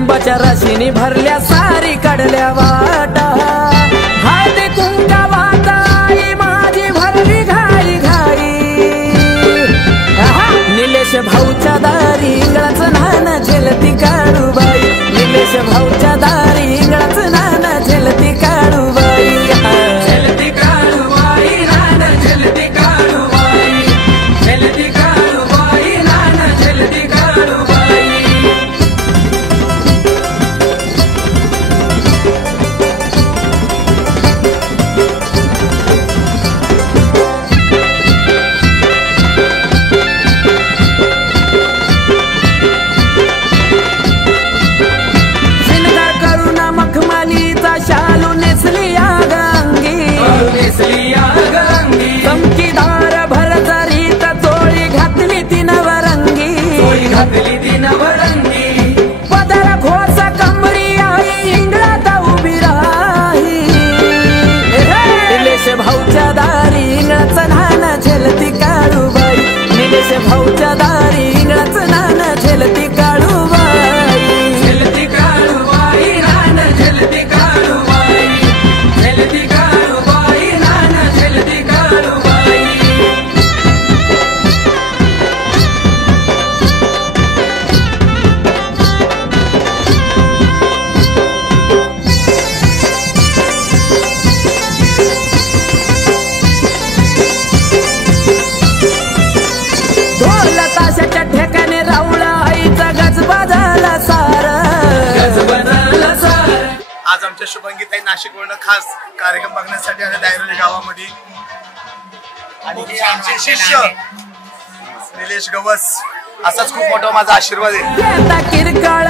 लिंबाच्या रशीने भरल्या सारी कडल्या वाटा हळदी कुंकावात आई माझी भरली घाई घाई निलेश भाऊच्या दारी इंगळाचं नाना झेलती काळूबाई निलेश भाऊच्या दारी इंगळाचं नाना झेलती काळूबाई झेलती काळूबाई नाना झेलती काळूबाई झेलती काळूबाई नाना झेलती काळूबाई शालू नेसलिया गंगी चमकीदार भरजरीत चोळी घातली ती नवरंगी पदर खोस कंबरी आई इंगळात उभी राही निलेश भाऊच्या दारी इंगळाचं नाना झेलती काळूबाई निलेश भाऊच्या दारी इंगळाचं नाना झेलती काळूबाई झेलती काळूबाई नाना झेलती काळूबाई झेलती काळूबाई नाना झेलती काळूबाई ढोल ताशाच्या ठेकाने राऊळ आईचा गजबा झाला सारा आज आमच्या शुभंगीताई नाशिकवरून खास कार्यक्रम बघण्यासाठी आले दायरोली गावामध्ये आणि आमचे शिष्य निलेश गवस असाच खूप मोठा माझा आशीर्वाद आहे किरकाळ